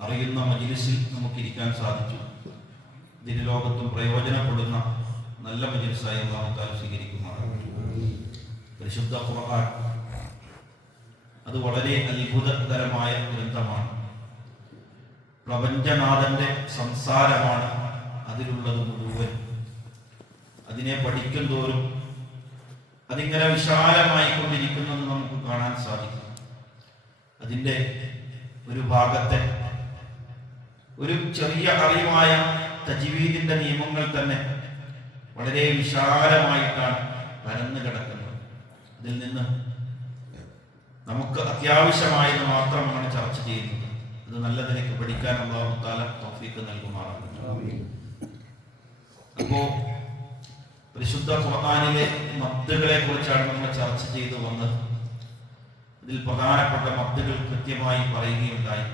അറിയുന്ന മജിലിസിൽ നമുക്കിരിക്കാൻ സാധിച്ചു. ഇതിന് ലോകത്തും പ്രയോജനപ്പെടുന്ന നല്ല മജിലിസായി അള്ളാഹുത്താൽ സ്വീകരിക്കുമാറാണ്. പരിശുദ്ധ ഖുർആൻ അത് വളരെ അത്ഭുതകരമായ ഗ്രന്ഥമാണ്. പ്രപഞ്ചനാഥന്റെ സംസാരമാണ് അതിലുള്ളത് മുഴുവൻ. അതിനെ പഠിക്കും തോറും അതിങ്ങനെ വിശാലമായി കൊണ്ടിരിക്കുന്നത് നമുക്ക് കാണാൻ സാധിക്കും. അതിന്റെ ഒരു ഭാഗത്തെ ഒരു ചെറിയ അറിവായ തജ്വീദിന്റെ നിയമങ്ങൾ തന്നെ വളരെ വിശാലമായിട്ടാണ് പരന്നു കിടക്കുന്നത്. അതിൽ നിന്ന് നമുക്ക് അത്യാവശ്യമായത് മാത്രമാണ് ചർച്ച ചെയ്യുന്നത്. അത് നല്ല നിലയ്ക്ക് പഠിക്കാൻ അള്ളാഹു താല തോഫീക്ക് നൽകുമാറാണ് അപ്പോ പരിശുദ്ധ ഖുർആാനിലെ മദ്ദുകളെ കുറിച്ചാണ് നമ്മൾ ചർച്ച ചെയ്തു വന്നത്. ഇതിൽ പ്രധാനപ്പെട്ട മദ്ദുകൾ കൃത്യമായി പറയുകയുണ്ടായി.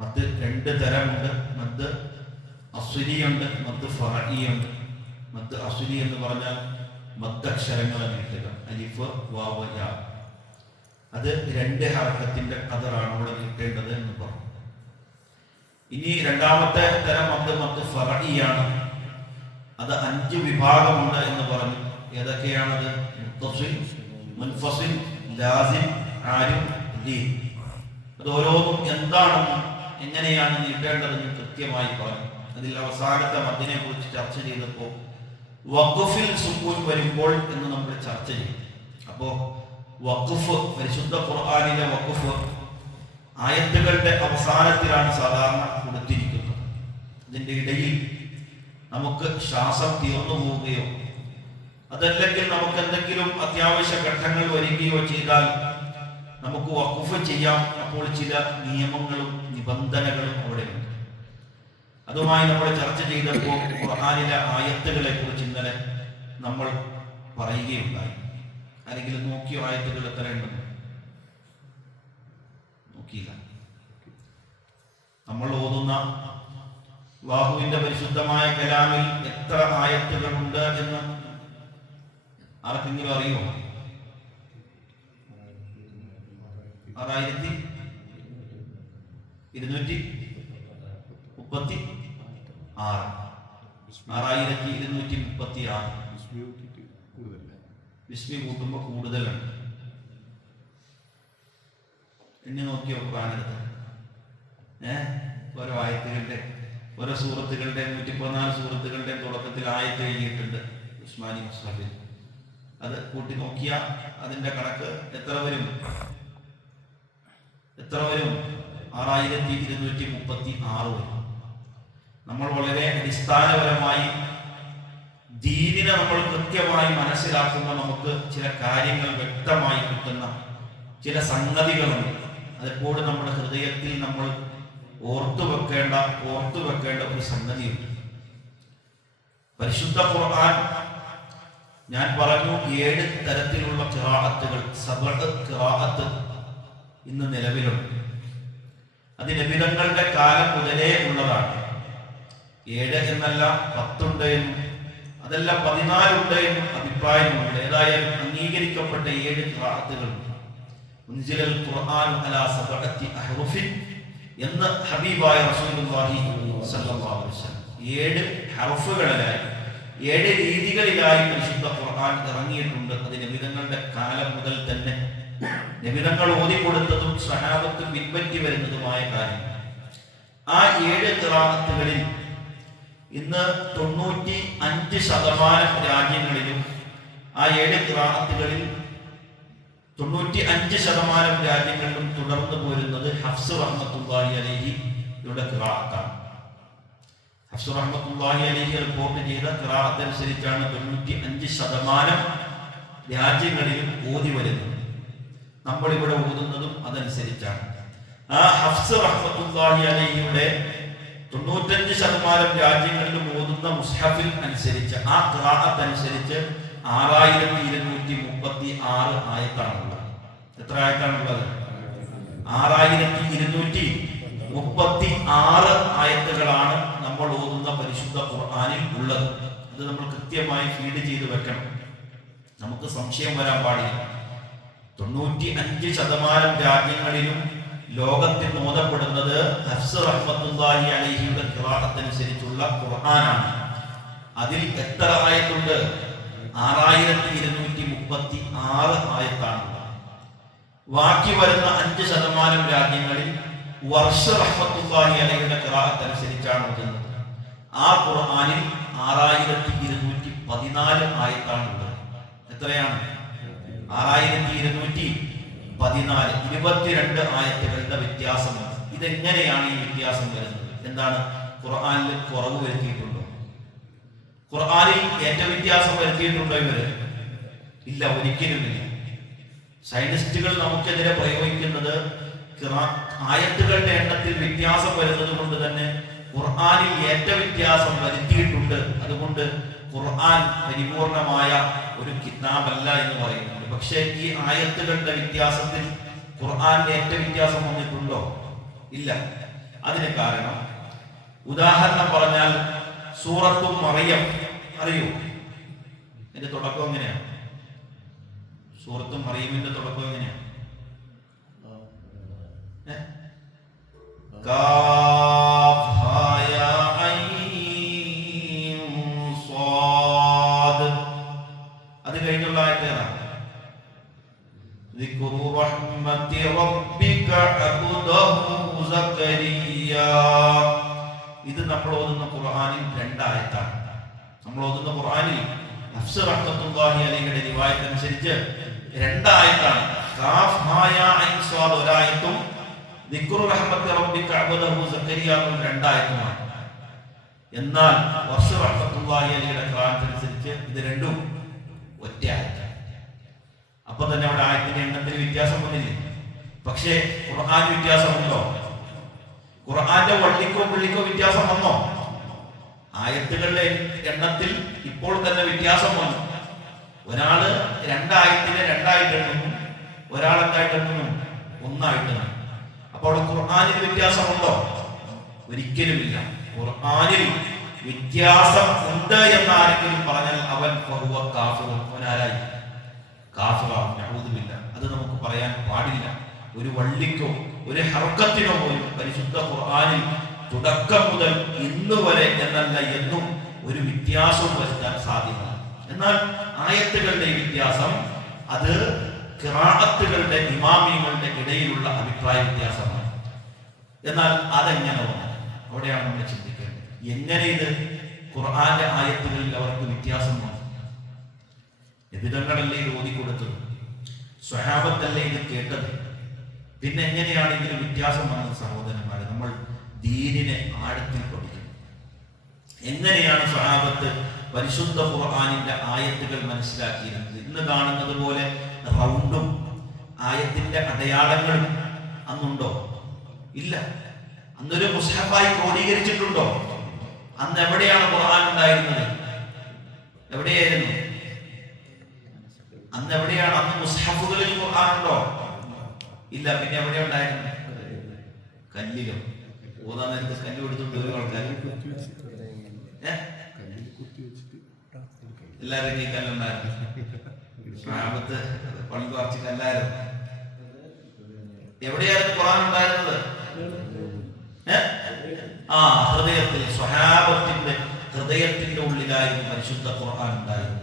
മദ് രണ്ട് തരമുണ്ട്. മദ് അസുരിയുണ്ട് മദ് ഫറിയുണ്ട് മദ് അസുരി എന്ന് പറഞ്ഞാൽ മദ്ദക്ഷരങ്ങളെ നീട്ടുക. അലിഫ് വാവ യാ. അത് രണ്ട് ഹർക്കത്തിന്റെ കതറാണ് ഇവിടെ നീട്ടേണ്ടത് എന്ന് പറഞ്ഞു. ഇനി രണ്ടാമത്തെ തരം മദ് മദ് ഫറിയാണ് അത് അഞ്ച് വിഭാഗമുണ്ട് എന്ന് പറഞ്ഞു. ഏതൊക്കെയാണത്? മുത്തസിൽ മുൻഫസിൽ ലാസിം ആരിം അത് ഓരോന്നും എന്താണെന്നും എങ്ങനെയാണ് നീട്ടേണ്ടതെന്ന് കൃത്യമായി പറഞ്ഞു. അതിൽ അവസാനത്തെ മദ്ദിനെ കുറിച്ച് ചർച്ച ചെയ്തപ്പോൾ വഖഫിൽ സുക്കൂൻ വരുമ്പോൾ എന്ന് നമ്മൾ ചർച്ച ചെയ്തു. അപ്പോ വഖഫ് പരിശുദ്ധ ഖുർആനിലെ വഖഫ് ആയത്തുകളുടെ അവസാനത്തിലാണ് സാധാരണ കൊടുത്തിരിക്കുന്നത്. ഇതിന്റെ ഇടയിൽ നമുക്ക് ശ്വാസം തീർന്നു പോവുകയോ അതല്ലെങ്കിൽ നമുക്ക് എന്തെങ്കിലും അത്യാവശ്യ ഘട്ടങ്ങൾ വരികയോ ചെയ്താൽ നമുക്ക് വഖഫ് ചെയ്യാം അപ്പോൾ ചില നിയമങ്ങളും നിബന്ധനകളും അവിടെയുണ്ട് അതുമായി നമ്മൾ ചർച്ച ചെയ്തപ്പോൾ ഖുർആാനിലെ ആയത്തുകളെ കുറിച്ച് ഇന്നലെ നമ്മൾ പറയുകയുണ്ടായി. അല്ലെങ്കിൽ നോക്കിയ ആയത്തുകൾ എത്ര ഉണ്ടെന്ന്? നോക്കിയില്ല. നമ്മൾ ഓതുന്ന ബാഹുവിന്റെ പരിശുദ്ധമായ കലാമിൽ എത്ര ആയത്തുകളുണ്ട് എന്ന് ആർക്കെങ്കിലും അറിയുമോ? ആറായിരത്തി ഇരുന്നൂറ്റി മുപ്പത്തി ആറ്. ആറായിരത്തി ഇരുന്നൂറ്റി മുപ്പത്തി ആറ്. വിസ്മി കൂട്ടുമ്പോൾ കൂടുതലുണ്ട് എണ്ണി നോക്കിയോ ഖുർആാനെടുത്ത് ഏ? ഓരോ ആയത്തുകളുടെ ഓരോ സുഹൃത്തുക്കളുടെ നൂറ്റി പതിനാല് സുഹൃത്തുക്കളുടെ തുടക്കത്തിൽ ആയത്ത് എഴുതിയിട്ടുണ്ട് ഉസ്മാനി മുസ്ലിം. അത് കൂട്ടി നോക്കിയാൽ അതിന്റെ കണക്ക് എത്ര വരും? എത്ര വരും? ആറായിരത്തി ഇരുന്നൂറ്റി മുപ്പത്തി ആറ് നമ്മൾ വളരെ അടിസ്ഥാനപരമായി ദീനിനെ നമ്മൾ കൃത്യമായി മനസ്സിലാക്കുമ്പോൾ നമുക്ക് ചില കാര്യങ്ങൾ വ്യക്തമായി കിട്ടുന്ന ചില സംഗതികളുണ്ട്. അതെപ്പോഴും നമ്മുടെ ഹൃദയത്തിൽ നമ്മൾ ഓർത്തു വെക്കേണ്ട ഓർത്തു വെക്കേണ്ട ഒരു സംഗതിയുണ്ട്. പരിശുദ്ധ ഖുർആൻ ഞാൻ പറഞ്ഞു ഏഴ് തരത്തിലുള്ള കിറാഹത്തുകൾ സബത് കിറാഹത്ത് ഇന്ന് നിലവിലുണ്ട്. അത് നബിതങ്ങളുടെ കാലം മുതലേ ഉള്ളതാണ്. ഏഴ് എന്നല്ല പത്തുണ്ട് എന്നും അതെല്ലാം പതിനാലുണ്ട് എന്നും അഭിപ്രായമുണ്ട്. ഏതായാലും അംഗീകരിക്കപ്പെട്ട ഏഴ് ഖിറാഅത്തുകളുണ്ട് ഉൻസിലൽ ഖുർആൻ അലാ സബഅത്തി അഹ്റുഫിൻ എന്ന് ഹബീബായ റസൂലുള്ളാഹി സ്വല്ലല്ലാഹു അലൈഹി വസല്ലം. ഏഴ് ഹർഫുകളിലായി ഏഴ് രീതികളിലായി പരിശുദ്ധ ഖുർആൻ ഇറങ്ങിയിട്ടുണ്ട്. അതിന് വിധങ്ങളുടെ കാലം മുതൽ തന്നെ നബിതങ്ങൾ ഓതിക്കൊടുത്തതും സഹാബത്ത് പിൻപറ്റി വരുന്നതുമായ കാര്യം. ആ ഏഴ് ഖിറാഅത്തുകളിൽ ഇന്ന് തൊണ്ണൂറ്റി അഞ്ച് ശതമാനം രാജ്യങ്ങളിലും ആ ഏഴ് ഖിറാഅത്തുകളിൽ തൊണ്ണൂറ്റി അഞ്ച് ശതമാനം രാജ്യങ്ങളിലും തുടർന്നു പോരുന്നത് ഹഫ്സ് റഹ്മത്തുള്ളാഹി അലൈഹി യുടെ ഹഫ്സ് റഹ്മത്തുള്ളാഹി അലൈഹി റിപ്പോർട്ട് ചെയ്ത ഖിറാഅത്ത് അനുസരിച്ചാണ് തൊണ്ണൂറ്റി അഞ്ച് ശതമാനം രാജ്യങ്ങളിലും ഓതി വരുന്നത്. നമ്മളിവിടെ ഓതുന്നതും അതനുസരിച്ചാണ്. ആ ഹഫ്സ് റഹ്മത്തുള്ളാഹി അലൈഹിയുടെ തൊണ്ണൂറ്റഞ്ച് ശതമാനം രാജ്യങ്ങളിലും ഓതുന്ന മുസ്ഹഫിൽ അനുസരിച്ച് ആ ഖിറാഅത്ത് അനുസരിച്ച് ആറായിരത്തി ഇരുന്നൂറ്റി മുപ്പത്തി ആറ് ആയത്താണുള്ളത്. എത്ര ആയത്താണുള്ളത്? ആറായിരത്തി ഇരുന്നൂറ്റി മുപ്പത്തി ആറ് ആയത്തുകളാണ് നമ്മൾ ഓതുന്ന പരിശുദ്ധ ഖുർആനിൽ ഉള്ളത്. അത് നമ്മൾ കൃത്യമായി ഫീഡ് ചെയ്ത് വെക്കണം. നമുക്ക് സംശയം വരാൻ പാടില്ല. തൊണ്ണൂറ്റി അഞ്ച് ശതമാനം രാജ്യങ്ങളിലും ലോകത്തിൽ ഓതപ്പെടുന്നത് ഹഫ്സ് റഹ്മത്തുല്ലാഹി അലൈഹിയുടെ ഖിറാഅത്തനുസരിച്ചുള്ള ഖുർആനാണ്. അതിൽ എത്ര ആയത്തുണ്ട്? ആറായിരത്തി ഇരുന്നൂറ്റി മുപ്പത്തി ആറ് ആയത്താണ്. ബാക്കി വരുന്ന അഞ്ച് ശതമാനം രാജ്യങ്ങളിൽ വർഷ റഹ്മത്തുല്ലാഹി അലൈഹിയുടെ ഖിറാഅത്ത് അനുസരിച്ചാണ് ഓതുന്നത് ആ ഖുർആനിൽ ആറായിരത്തി ഇരുന്നൂറ്റി പതിനാല് ആയത്താണുള്ളത്. എത്രയാണ്? ആറായിരത്തി ഇരുന്നൂറ്റി പതിനാല് ഇരുപത്തിരണ്ട് ആയത്തുകളുടെ വ്യത്യാസം ഇതെങ്ങനെയാണ് ഈ വ്യത്യാസം വരുന്നത്? എന്താണ് ഖുർആാനിൽ കുറവ് വരുത്തിയിട്ടുണ്ടോ? ഖുർആാനിൽ ഏറ്റ വ്യത്യാസം വരുത്തിയിട്ടുണ്ടോ ഇവർ? ഇല്ല ഒരിക്കലുമില്ല. സയന്റിസ്റ്റുകൾ നമുക്കെതിരെ പ്രയോഗിക്കുന്നത് ആയത്തുകളുടെ എണ്ണത്തിൽ വ്യത്യാസം വരുന്നത് കൊണ്ട് തന്നെ ഖുർആാനിൽ ഏറ്റ വ്യത്യാസം വരുത്തിയിട്ടുണ്ട്. അതുകൊണ്ട് ഖുർആൻ പരിപൂർണമായ ഒരു കിതാബല്ല എന്ന് പറയുന്നുണ്ട്. പക്ഷേ ഈ ആയത്തുകളുടെ വ്യത്യാസത്തിൽ ഖുർആനിൽ ഏറ്റ വ്യത്യാസം വന്നിട്ടുണ്ടോ? ഇല്ല. അതിന് കാരണം ഉദാഹരണം പറഞ്ഞാൽ സൂറത്തും മറിയം. അറിയോ? എന്റെ തുടക്കം എങ്ങനെയാണ് സൂറത്തും മറിയമിന്റെ തുടക്കം എങ്ങനെയാണ്? കാഫ് ذكر رحمة ربك عبده زكريا ഇത് നമ്മൾ ഓതുന്ന ഖുർആനിൽ രണ്ടായത്താണ് നമ്മൾ ഓതുന്ന ഖുർആനിൽ നഫ്സ് റഹ്മത്തുള്ളാഹി അലൈഹിയുടെ റിവായത്ത് അനുസരിച്ച് രണ്ടായത്താണ് കാഫ് ഹാ യാ ഐൻ സ്വാദ് ഒരായത്തും ദിക്റു റഹ്മത്തി റബ്ബിക അബ്ദഹു സക്കരിയ എന്നുള്ള രണ്ടായത്തുമാണ് എന്നാൽ വർഷ റഹ്മത്തുള്ളാഹി അലൈഹിയുടെ ഖുർആൻ അനുസരിച്ച് ഇത് രണ്ടും ഒറ്റ ആയത്താണ് അപ്പൊ തന്നെ അവിടെ ആയത്തിന്റെ എണ്ണത്തിന് വ്യത്യാസം വന്നില്ലേ പക്ഷേ ഖുർആൻ വ്യത്യാസമുണ്ടോ? ഖുർആന്റെ വള്ളിക്കോ പുള്ളിക്കോ വ്യത്യാസം വന്നോ? ആയത്തുകളുടെ എണ്ണത്തിൽ ഇപ്പോൾ തന്നെ വ്യത്യാസം വന്നു. ഒരാൾ രണ്ടായത്തിനെ രണ്ടായിട്ട് എണ്ണുന്നു ഒരാൾ എന്തായിട്ട് എണ്ണുന്നു ഒന്നായിട്ട് അപ്പൊ അവിടെ ഖുർആാനിൽ വ്യത്യാസമുണ്ടോ? ഒരിക്കലുമില്ല. ഖുർആനിൽ വ്യത്യാസം ഉണ്ട് എന്ന് ആരെങ്കിലും പറഞ്ഞാൽ അവൻ കാഫിറുൻ. അവൻ ആരായി? നഊദുബില്ല അത് നമുക്ക് പറയാൻ പാടില്ല. ഒരു വള്ളിക്കോ ഒരു ഹർക്കത്തിനോ പോലും പരിശുദ്ധ ഖുർആാനിൽ തുടക്കം മുതൽ ഇന്ന് വരെ എന്നല്ല എന്നും ഒരു വ്യത്യാസവും വരുത്താൻ സാധ്യമല്ല. എന്നാൽ ആയത്തുകളുടെ വ്യത്യാസം അത് കിറാഅത്തുകളുടെ ഇമാമിയങ്ങളുടെ ഇടയിലുള്ള അഭിപ്രായ വ്യത്യാസമാണ്. എന്നാൽ അതെങ്ങനെ അവിടെയാണ് നമ്മൾ ചിന്തിക്കേണ്ടത്. എങ്ങനെ ഇത് ഖുർആന്റെ ആയത്തുകളിൽ അവർക്ക് വ്യത്യാസം വന്നു എതിരങ്ങളല്ലേ ഇത് ഓതിക്കൊടുത്തത്? സ്വഹാബത്തല്ലേ ഇത് കേട്ടത്? പിന്നെ എങ്ങനെയാണ് ഇതിന് വ്യത്യാസം വന്നത് സഹോദരന്മാരെ? നമ്മൾ ദീനിനെ ആഴത്തിൽ പഠിക്കും എങ്ങനെയാണ് സ്വഹാബത്ത് പരിശുദ്ധ ഖുർആാനിന്റെ ആയത്തുകൾ മനസ്സിലാക്കിയിരുന്നത്? ഇന്ന് കാണുന്നത് പോലെ റൗണ്ടും ആയത്തിന്റെ അടയാളങ്ങളും അന്നുണ്ടോ? ഇല്ല. അന്നൊരു മുസ്ഹഫായി ക്രോഡീകരിച്ചിട്ടുണ്ടോ? അന്ന് എവിടെയാണ് ഖുർആൻ ഉണ്ടായിരുന്നത്? എവിടെയായിരുന്നു? അന്ന് എവിടെയാണ് അന്ന് മുസ്ഹഫുകളിൽ ഖുർആൻ ഉണ്ടോ? ഇല്ല പിന്നെ എവിടെ ഉണ്ടായിരുന്നു? കല്ലിലും. ഓതാൻ നേരത്തെ കല്ല് കൊടുത്തിട്ട് ഒരു ആൾക്കാർ? എല്ലാവരും ഈ കല്ലുണ്ടായിരുന്നു. ആപത്ത് പള്ളി കുറച്ച് കല്ലായിരുന്നു. എവിടെയായിരുന്നു ഖുർആൻ ഉണ്ടായിരുന്നത്? ആ ഹൃദയത്തിൽ സ്വഹാബത്തിന്റെ ഹൃദയത്തിന്റെ ഉള്ളിലായിരുന്നു പരിശുദ്ധ ഖുർആൻ ഉണ്ടായിരുന്നത്.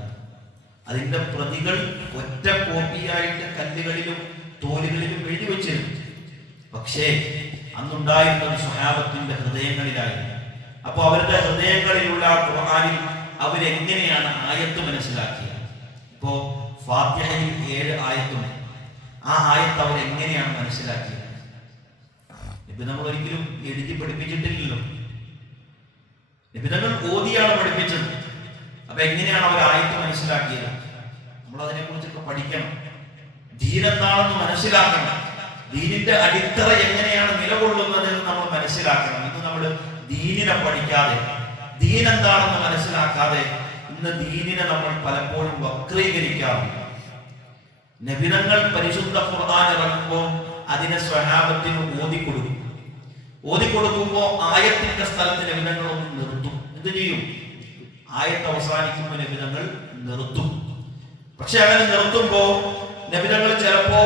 അതിന്റെ പ്രതികൾ ഒറ്റ കോപ്പിയായിട്ട് കല്ലുകളിലും തോലുകളിലും എഴുതി വെച്ചിരുന്നു. പക്ഷേ അന്നുണ്ടായിരുന്നത് സ്വഹാബത്തിന്റെ ഹൃദയങ്ങളിലായിരുന്നു. അപ്പൊ അവരുടെ ഹൃദയങ്ങളിലുള്ള ഖുർആാനിൽ അവരെങ്ങനെയാണ് ആയത്ത് മനസ്സിലാക്കിയത്? ഇപ്പോ ഫാത്യഹയിൽ ഏഴ് ആയത്തുണ്ട്. ആ ആയത്ത് അവരെങ്ങനെയാണ് മനസ്സിലാക്കിയത്? നമ്മൾ ഒരിക്കലും എഴുതി പഠിപ്പിച്ചിട്ടില്ലല്ലോ. നിബിധങ്ങൾ ഓതിയാണ് പഠിപ്പിച്ചത്. അപ്പൊ എങ്ങനെയാണ് അവർ ആയത്ത് മനസ്സിലാക്കിയത്? നമ്മൾ അതിനെ കുറിച്ചൊക്കെ പഠിക്കണം. ദീനെന്താണെന്ന് മനസ്സിലാക്കണം. ദീനിന്റെ അടിത്തറ എങ്ങനെയാണ് നിലകൊള്ളുന്നത് എന്ന് നമ്മൾ മനസ്സിലാക്കണം. ഇന്ന് നമ്മൾ ദീനിനെ പഠിക്കാതെ ദീൻ എന്താണെന്ന് മനസ്സിലാക്കാതെ ഇന്ന് ദീനിനെ നമ്മൾ പലപ്പോഴും വക്രീകരിക്കാറുണ്ട്. നബിനങ്ങൾ പരിശുദ്ധ ഖുർആൻ ഇറങ്ങുമ്പോൾ അതിനെ സ്വഹാബത്തിന് ഓതിക്കൊടുക്കും. ഓതിക്കൊടുക്കുമ്പോൾ ആയത്തിന്റെ സ്ഥലത്ത് നബിതങ്ങൾ ഒന്ന് നിർത്തും. എന്ത് ചെയ്യും? ആയത്ത് അവസാനിക്കുമ്പോൾ നബിനങ്ങൾ നിർത്തും. പക്ഷെ അവനെ നിർത്തുമ്പോ നബിതങ്ങൾ ചിലപ്പോ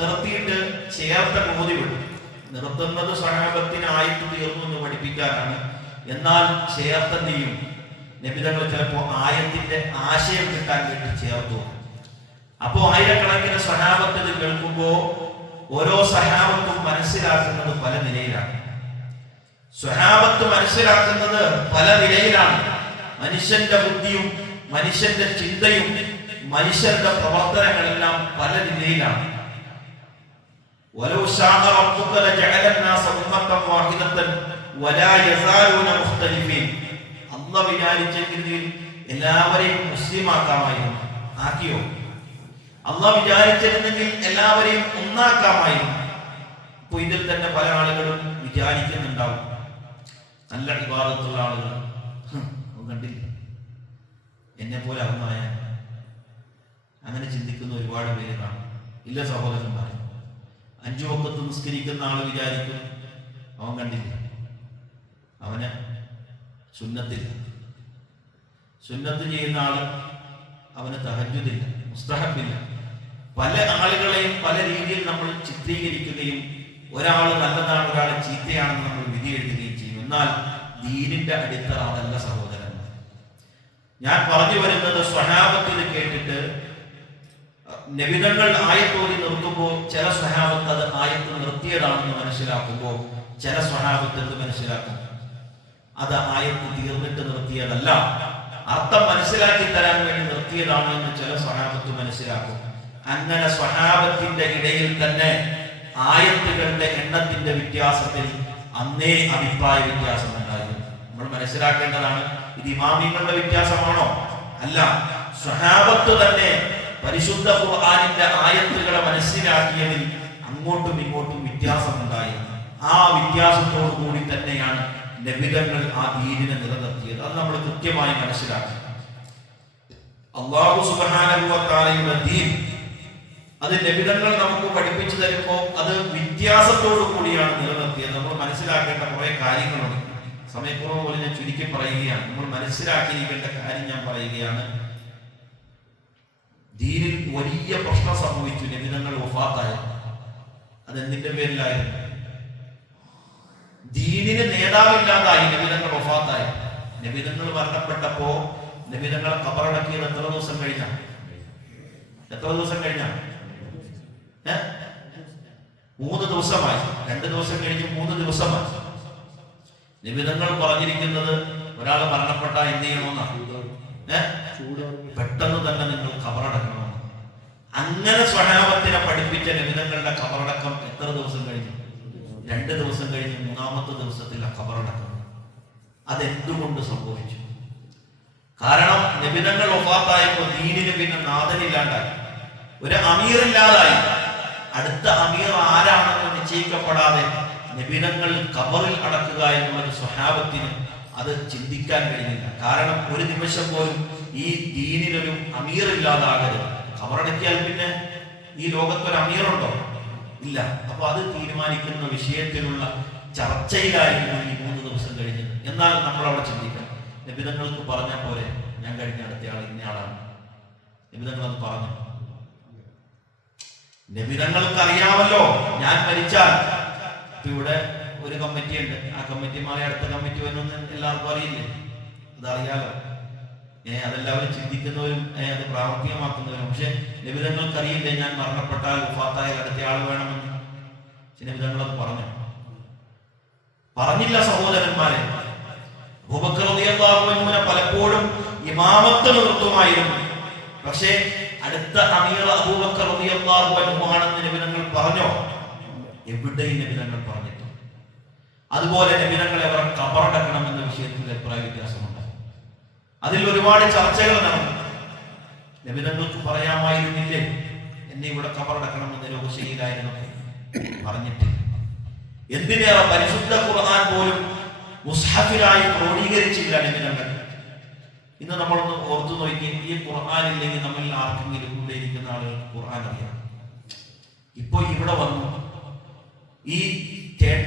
നിർത്തിയിട്ട് ചേർത്ത ഓതി വിടും. നിർത്തുന്നത് സഹാബത്തിനായിട്ട് തീർന്നു എന്ന് പഠിപ്പിക്കാനാണ്. എന്നാൽ ചേർത്തെന്തെയും നബിതങ്ങൾ ചിലപ്പോൾ ആയത്തിന്റെ ആശയം കിട്ടാൻ വേണ്ടി ചേർത്തു. അപ്പോ ആയിരക്കണക്കിന് സഹാബത്ത് കേൾക്കുമ്പോ ഓരോ സഹാബത്തും മനസ്സിലാക്കുന്നത് പല നിലയിലാണ്. സ്വഹാബത്ത് മനസ്സിലാക്കുന്നത് പല നിലയിലാണ്. മനുഷ്യന്റെ ബുദ്ധിയും മനുഷ്യന്റെ ചിന്തയും മനുഷ്യരുടെ പ്രവർത്തനങ്ങളെല്ലാം പല നിലയിലാണ്. എല്ലാവരെയും എല്ലാവരെയും ഒന്നാക്കാമായിരുന്നു. ഇതിൽ തന്നെ പല ആളുകളും വിചാരിക്കുന്നുണ്ടാവും. നല്ല വിവാദത്തുള്ള ആളുകൾ. കണ്ടില്ല? എന്നെ പോലെ അഭിമാനം അങ്ങനെ ചിന്തിക്കുന്ന ഒരുപാട് പേര് കാണും. ഇല്ല സഹോദരന്മാർ അഞ്ചു വക്കത്ത് നിസ്കരിക്കുന്ന ആൾ വിചാരിക്കും അവൻ കണ്ടില്ല. അവന് സുന്നത്തില്ല. സുന്നത്ത് ചെയ്യുന്ന ആൾ അവന് തഹജുദില്ല മുസ്തഹബില്ല. പല ആളുകളെയും പല രീതിയിൽ നമ്മൾ ചിത്രീകരിക്കുകയും ഒരാൾ നല്ലതാണ് ഒരാൾ ചീത്തയാണെന്ന് നമ്മൾ വിധി എഴുതുകയും ചെയ്യും. എന്നാൽ ദീനിന്റെ അടിത്തറ അതല്ല സഹോദരന്മാർ. ഞാൻ പറഞ്ഞു വരുന്നത് സ്വഹാപത്തിന് കേട്ടിട്ട് നബിതങ്ങൾ ആയത്തോതി നിർത്തുമ്പോൾ ചില സ്വഹാബത്ത് അത് ആയത്ത് നിർത്തിയതാണെന്ന് മനസ്സിലാക്കുമ്പോൾ ചില സ്വഹാബത്ത് എന്ത് മനസ്സിലാക്കും? അത് ആയത്ത് തീർന്നിട്ട് നിർത്തിയതല്ല. അർത്ഥം മനസ്സിലാക്കി തരാൻ വേണ്ടി നിർത്തിയതാണ് എന്ന് ചില സ്വഹാബത്ത് മനസ്സിലാക്കും. അങ്ങനെ സ്വഹാബത്തിന്റെ ഇടയിൽ തന്നെ ആയത്തുകളുടെ എണ്ണത്തിന്റെ വ്യത്യാസത്തിൽ അന്നേ അഭിപ്രായ വ്യത്യാസം ഉണ്ടായിരുന്നു നമ്മൾ മനസ്സിലാക്കേണ്ടതാണ് ഇത് ഇമാമിങ്ങളുടെ വ്യത്യാസമാണോ? അല്ല. സ്വഹാബത്ത് തന്നെ പരിശുദ്ധ ഖുർആനിന്റെ ആയത്തുകളെ മനസ്സിലാക്കിയതിൽ അങ്ങോട്ടും ഇങ്ങോട്ടും വ്യത്യാസമുണ്ടായി. ആ വ്യത്യാസത്തോടു കൂടി തന്നെയാണ് നബിതങ്ങൾ ആ ദീനിനെ നിലനിർത്തിയത്. അത് നമ്മൾ കൃത്യമായി മനസ്സിലാക്കി അള്ളാഹു സുബാനുഭവത്താലയുടെ ദീൻ അത് നബിതങ്ങൾ നമുക്ക് പഠിപ്പിച്ചു തരുമ്പോൾ അത് വ്യത്യാസത്തോടു കൂടിയാണ് നിലനിർത്തിയത്. നമ്മൾ മനസ്സിലാക്കേണ്ട കുറെ കാര്യങ്ങളുണ്ട്. സമയക്കുറവ് പോലെ ഞാൻ ചുരുക്കി പറയുകയാണ്. നമ്മൾ മനസ്സിലാക്കിയിരിക്കേണ്ട കാര്യം ഞാൻ പറയുകയാണ്. ദീനിൽ വലിയ പ്രശ്നം സംഭവിച്ചു. നബിതങ്ങൾ വഫാത്തായ. അതെന്തിന്റെ പേരിലായിരുന്നു ദീനിന് നേതാവില്ലാതായി. നിബിതങ്ങൾ വഫാത്തായി. നബിതങ്ങൾ മരണപ്പെട്ടപ്പോ നബിതങ്ങളെ കബറടക്കിയത് എത്ര ദിവസം കഴിഞ്ഞ? എത്ര ദിവസം കഴിഞ്ഞ? മൂന്ന് ദിവസമായി. രണ്ട് ദിവസം കഴിഞ്ഞ് മൂന്ന് ദിവസമായി. നിബിതങ്ങൾ പറഞ്ഞിരിക്കുന്നത് ഒരാൾ മരണപ്പെട്ട എന്ത് ചെയ്യണമെന്നാണ്? പെട്ടെന്ന് തന്നെ നിങ്ങൾ അങ്ങനെ സ്വഭാവത്തിനെ പഠിപ്പിച്ച നിബിധങ്ങളുടെ കബറടക്കം എത്ര ദിവസം കഴിഞ്ഞു? രണ്ട് ദിവസം കഴിഞ്ഞ് മൂന്നാമത്തെ ദിവസത്തിൽ ആ കബറടക്കം അതെന്തുകൊണ്ട് സംഭവിച്ചു? കാരണം നിബിധങ്ങൾ ഒഫാത്തായപ്പോൾ ദീനിന് പിന്നെ നാഥനില്ലാണ്ടായി ഒരു അമീർ അമീറില്ലാതായി അടുത്ത അമീർ ആരാണെന്ന് നിശ്ചയിക്കപ്പെടാതെ നിബിധങ്ങൾ കബറിൽ അടക്കുക എന്നുള്ള സ്വഭാവത്തിന് അത് ചിന്തിക്കാൻ കഴിയുന്നില്ല കാരണം ഒരു നിമിഷം പോലും ഈ ദീനിനൊരു അമീർ ഇല്ലാതാകരുത്. കബറടക്കിയാൽ പിന്നെ ഈ ലോകത്തൊരു അമീറുണ്ടോ? ഇല്ല. അപ്പൊ അത് തീരുമാനിക്കുന്ന വിഷയത്തിലുള്ള ചർച്ചയിലായിരുന്നു ഈ മൂന്ന് ദിവസം കഴിഞ്ഞത്. എന്നാൽ നമ്മൾ അവിടെ ചിന്തിക്കണം നിബിധങ്ങൾക്ക് പറഞ്ഞ പോലെ ഞാൻ കഴിഞ്ഞ അടുത്തയാൾ ഇന്നയാളാണ് നിബിധങ്ങൾ അത് പറഞ്ഞു. നിബിധങ്ങൾക്ക് അറിയാമല്ലോ ഞാൻ മരിച്ചാൽ. ഇവിടെ ഒരു കമ്മിറ്റി ഉണ്ട് ആ കമ്മിറ്റി മാറി അടുത്ത കമ്മിറ്റി വരുമെന്ന് എല്ലാവർക്കും അറിയില്ലേ? അതറിയാലോ? അതെല്ലാവരും ചിന്തിക്കുന്നവരും അത് പ്രാവർത്തികമാക്കുന്നവരും. പക്ഷെ നിബിധങ്ങൾക്ക് അറിയില്ലേ ഞാൻ മരണപ്പെട്ടാൽ ഉഫാത്തായ അടുത്ത ആൾ വേണമെന്ന്? നിബിധങ്ങൾ പറഞ്ഞു. പറഞ്ഞില്ല സഹോദരന്മാരെ. അൻഹുവിനെ പലപ്പോഴും ഇമാമത്ത് നിർത്തുമായിരുന്നു പക്ഷേ അടുത്ത അമീർ അബൂബക്കർ നിബിധങ്ങൾ പറഞ്ഞോ? എവിടെയും നിബിധങ്ങൾ പറഞ്ഞിട്ടു അതുപോലെ നിബിധങ്ങളെ അവർ കബറടക്കണം എന്ന വിഷയത്തിൽ അഭിപ്രായ വ്യത്യാസമുണ്ട്. അതിൽ ഒരുപാട് ചർച്ചകൾ നടന്നു. നിബിധങ്ങൾക്ക് പറയാമായിരുന്നില്ലേ? എന്നെ ഇവിടെ കബറടക്കണമെന്ന് എന്ന് പറഞ്ഞിട്ട്. എന്തിനേറെ പരിശുദ്ധ ഖുർആൻ പോലും മുസ്ഹഫിലായി ക്രോഡീകരിച്ചില്ല നിബിധങ്ങൾ ഇന്ന് നമ്മളൊന്ന് ഓർത്തു നോക്കി ഈ ഖുർആൻ ഇല്ലെങ്കിൽ നമ്മളിൽ ആർക്കെങ്കിലും കൂടെ ഇരിക്കുന്ന ആളുകൾക്ക് ഖുർആൻ അറിയാം. ഇപ്പോൾ ഇവിടെ വന്നു. ഈ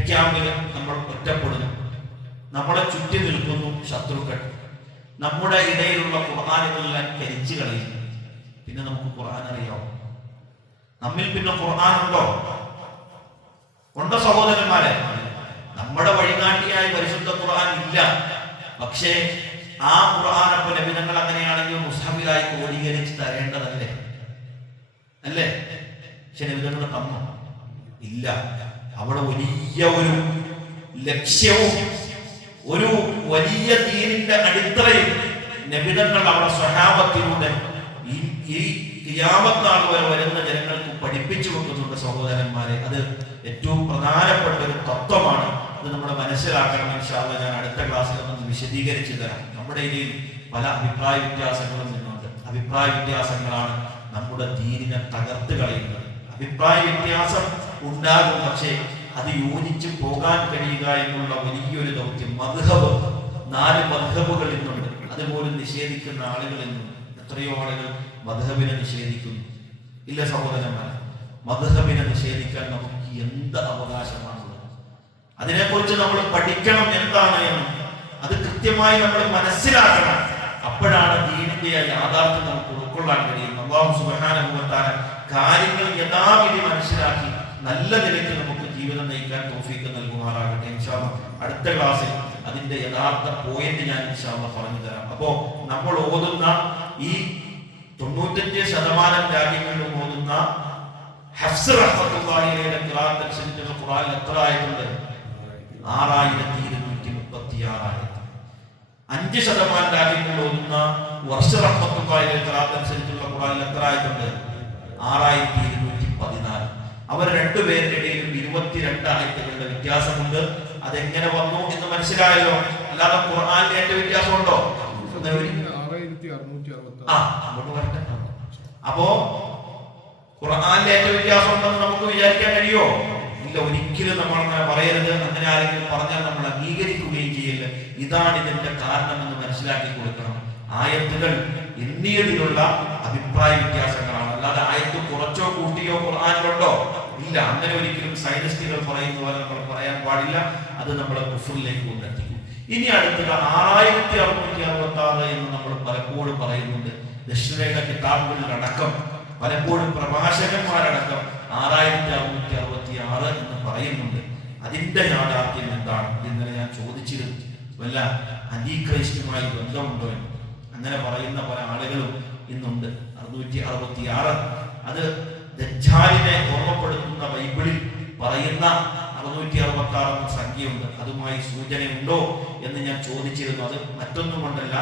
ക്യാമ്പിൽ നമ്മൾ ഒറ്റപ്പെടുന്നു. നമ്മളെ ചുറ്റി നിൽക്കുന്നു ശത്രുക്കൾ. നമ്മുടെ ഇടയിലുള്ള ഖുർആാനുകളെല്ലാം കരിച്ചു കളയുന്നു പിന്നെ നമുക്ക് ഖുർആൻ അറിയാം? നമ്മിൽ പിന്നെ ഖുർആൻ ഉണ്ടോ? ഉണ്ടോ സഹോദരന്മാരെ? നമ്മുടെ വഴികാട്ടിയായ പരിശുദ്ധ ഖുർആൻ ഇല്ല. പക്ഷേ ആ ഖുർആൻ അപ്പൊ നബിതങ്ങൾ അങ്ങനെയാണെങ്കിൽ മുസ്ലിമിലായി ക്രോഡീകരിച്ച് തരേണ്ടതല്ലേ? അല്ലേ? പക്ഷെ നബിതങ്ങൾ തന്നു. ഇല്ല. അവിടെ വലിയ ഒരു ലക്ഷ്യവും ഒരു വലിയ തീരിന്റെ അടിത്തറയും നബിതങ്ങൾ അവിടെ സ്വഹാബത്തിലൂടെ ഈ ക്രിയാമത്താൾ വരെ വരുന്ന ജനങ്ങൾക്ക് പഠിപ്പിച്ചു കൊടുക്കുന്നുണ്ട് സഹോദരന്മാരെ. അത് ഏറ്റവും പ്രധാനപ്പെട്ട ഒരു തത്വമാണ്. അത് നമ്മൾ മനസ്സിലാക്കണം. ഇൻഷാല്ല ഞാൻ അടുത്ത ക്ലാസ്സിൽ നിന്ന് വിശദീകരിച്ചു തരാം. നമ്മുടെ ഇടയിൽ പല അഭിപ്രായ വ്യത്യാസങ്ങളും നിന്നുണ്ട്. അഭിപ്രായ വ്യത്യാസങ്ങളാണ് നമ്മുടെ ദീനിനെ തകർത്ത് കളയുന്നത്. അഭിപ്രായ വ്യത്യാസം ഉണ്ടാകും. പക്ഷേ അത് യോജിച്ച് പോകാൻ കഴിയുക എന്നുള്ള വലിയൊരു ദൗത്യം മധുഹബ് നാല് മധുഹബുകൾ ഇന്നുണ്ട് അതുപോലും നിഷേധിക്കുന്ന ആളുകൾ ഇന്നുണ്ട് എത്രയോ ആളുകൾ മധുഹബിനെ നിഷേധിക്കുന്നു. ഇല്ല സഹോദരന്മാർ മധുഹബിനെ നിഷേധിക്കാൻ നമുക്ക് എന്ത് അവകാശമാണുള്ളത്? അതിനെക്കുറിച്ച് നമ്മൾ പഠിക്കണം എന്താണ് എന്ന്. അത് കൃത്യമായി നമ്മൾ മനസ്സിലാക്കണം. അപ്പോഴാണ് ദീനിന്റെ യാഥാർത്ഥ്യം നമുക്ക് ഉൾക്കൊള്ളാൻ കഴിയുന്നത്. അള്ളാഹു സുബാനുഭവത്താല കാര്യങ്ങൾ യഥാവിധി മനസ്സിലാക്കി നല്ല നിലയ്ക്ക് നമുക്ക് ജീവിതം നയിക്കാൻ തോഫീക്ക് നൽകുമാറാകട്ടെ. അടുത്ത ക്ലാസ്സിൽ അതിന്റെ യഥാർത്ഥ പോയിന്റ് ഞാൻ ഇൻഷാല്ല പറഞ്ഞു തരാം. അപ്പോ നമ്മൾ ഓതുന്ന ഈ തൊണ്ണൂറ്റഞ്ച് ശതമാനം രാജ്യങ്ങളിലും ഓതുന്ന ഹഫ്സ് റഹ്മത്തുള്ളാഹിയുടെ ഖുറാൻ എത്ര ആയിട്ടുണ്ട്? ആറായിരത്തി ഇരുന്നൂറ്റി മുപ്പത്തി ആറായിരത്തി അഞ്ച് ശതമാനം രാജ്യങ്ങളിൽ ഓതുന്ന വർഷ റഹ്മത്തുള്ളാഹിയുടെ ഖിറാഅത്ത് അനുസരിച്ചുള്ള ഖുർആനിൽ എത്ര ആയിട്ടുണ്ട്? ആറായിരത്തി ഇരുന്നൂറ്റി പതിനാല് അവർ രണ്ടുപേരുടെ ഇടയിലും ഇരുപത്തിരണ്ട് ആയത്തുകളുടെ വ്യത്യാസമുണ്ട്. അതെങ്ങനെ വന്നു എന്ന് മനസ്സിലായല്ലോ. അല്ലാതെ ഖുർആനിൽ ഏറ്റവും വ്യത്യാസമുണ്ടോ? അപ്പോ ഖുർആനിലെ ഏറ്റവും വ്യത്യാസം ഉണ്ടെന്ന് നമുക്ക് വിചാരിക്കാൻ കഴിയോ ഇല്ല ഒരിക്കലും നമ്മൾ അങ്ങനെ പറയരുത്. അങ്ങനെ ആരെങ്കിലും പറഞ്ഞാൽ നമ്മൾ അംഗീകരിക്കുകയും ചെയ്യില്ല ഇതാണ് ഇതിന്റെ കാരണം എന്ന് മനസ്സിലാക്കി കൊടുക്കണം. ആയത്തുകൾ എണ്ണിയതിലുള്ള അഭിപ്രായ വ്യത്യാസങ്ങളാണ്. അല്ലാതെ ഖുർആനിലുണ്ടോ ഇല്ല അങ്ങനെ ഒരിക്കലും സയനിസ്റ്റുകൾ പറയുന്ന പോലെ നമ്മൾ പറയാൻ പാടില്ല. അത് നമ്മളെ കുഫറിലേക്ക് കൊണ്ടെത്തിക്കും. ഇനി അടുത്തത് ആറായിരത്തി അറുന്നൂറ്റി അറുപത്തി ആറ് എന്ന് നമ്മൾ പലപ്പോഴും പറയുന്നുണ്ട്. ദക്ഷിണേഖ കിതാബുകളിലടക്കം പലപ്പോഴും പ്രഭാഷകന്മാരടക്കം ആറായിരത്തി അറുന്നൂറ്റി അറുപത്തി ആറ് എന്ന് പറയുന്നുണ്ട്. അതിന്റെ യാഥാർത്ഥ്യം എന്താണ്? ഇന്നലെ ഞാൻ ചോദിച്ചിരുന്നു. വല്ല അനീക്രൈസ്റ്റുമായി ബന്ധമുണ്ടോ എന്ന്. അങ്ങനെ പറയുന്ന പല ആളുകളും ഇന്നുണ്ട്. അറുന്നൂറ്റി അറുപത്തി ആറ് അത് ദജ്ജാലിനെ ഓർമ്മപ്പെടുത്തുന്ന ബൈബിളിൽ പറയുന്ന അറുന്നൂറ്റി അറുപത്തി എന്ന സംഖ്യയുണ്ട്. അതുമായി സൂചനയുണ്ടോ എന്ന് ഞാൻ ചോദിച്ചിരുന്നു. അത് മറ്റൊന്നും കൊണ്ടല്ല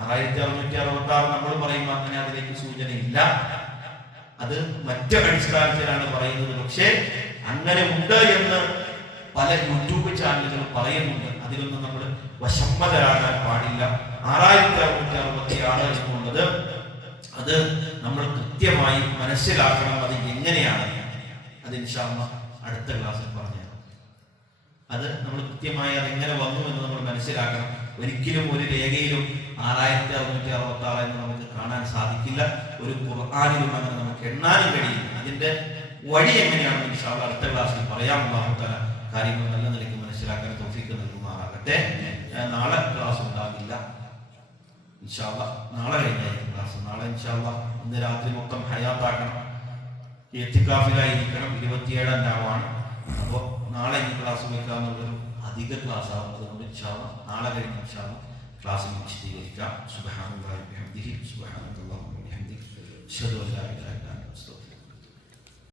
ആറായിരത്തി അറുന്നൂറ്റി അറുപത്തി ആറ് നമ്മൾ പറയുമ്പോൾ അങ്ങനെ അതിലേക്ക് സൂചനയില്ല. അത് മറ്റു അടിസ്ഥാനത്തിലാണ് പറയുന്നത്. പക്ഷേ അങ്ങനെ ഉണ്ട് എന്ന് പല യൂട്യൂബ് ചാനലുകൾ പറയുന്നുണ്ട്. അതിലൊന്നും നമ്മൾ വശമ്മതരാകാൻ പാടില്ല. ആറായിരത്തി അറുന്നൂറ്റി അറുപത്തി ആറ് എന്നുള്ളത് അത് നമ്മൾ കൃത്യമായി മനസ്സിലാക്കണം എങ്ങനെയാണ് അത് ഇൻഷാമ അടുത്ത ക്ലാസ്സിൽ പറഞ്ഞു അത് നമ്മൾ കൃത്യമായി അത് എങ്ങനെ വന്നു എന്ന് നമ്മൾ മനസ്സിലാക്കണം. ഒരിക്കലും ഒരു രേഖയിലും ആറായിരത്തി അറുന്നൂറ്റി അറുപത്തി ആറ് എന്ന് നമുക്ക് കാണാൻ സാധിക്കില്ല. ഒരു ഖുർആാനിലും അങ്ങനെ നമുക്ക് എണ്ണാനും കഴിയും അതിന്റെ വഴി എങ്ങനെയാണെന്ന് ഇൻഷാള്ള അടുത്ത ക്ലാസ്സിൽ പറയാം. കാര്യങ്ങൾ നല്ല നിലയ്ക്ക് മനസ്സിലാക്കാൻ തോഫിക്ക് നൽകുമാറാകട്ടെ. നാളെ ക്ലാസ് ഉണ്ടാകില്ല. ഇൻഷാല്ല നാളെ കഴിഞ്ഞായിരിക്കും ക്ലാസ്. നാളെ ഇൻഷാല്ല ഇന്ന് രാത്രി മൊത്തം ഹയാത്താക്കണം. എത്തിക്കാഫിലായിരിക്കണം ഇരുപത്തിയേഴാം രാവാണ്. അപ്പോൾ നാളെ ഇനി ക്ലാസ് വയ്ക്കാമെന്നുള്ളൊരു അധിക ക്ലാസ് ആവും അതുകൊണ്ട് നാളെ കഴിഞ്ഞ ഇൻഷാല്ല ക്ലാസ് വിശദീകരിക്കാം. സുബഹാനുല്ലാഹി ബിഹംദിഹി സുബ്ഹാനല്ലാഹി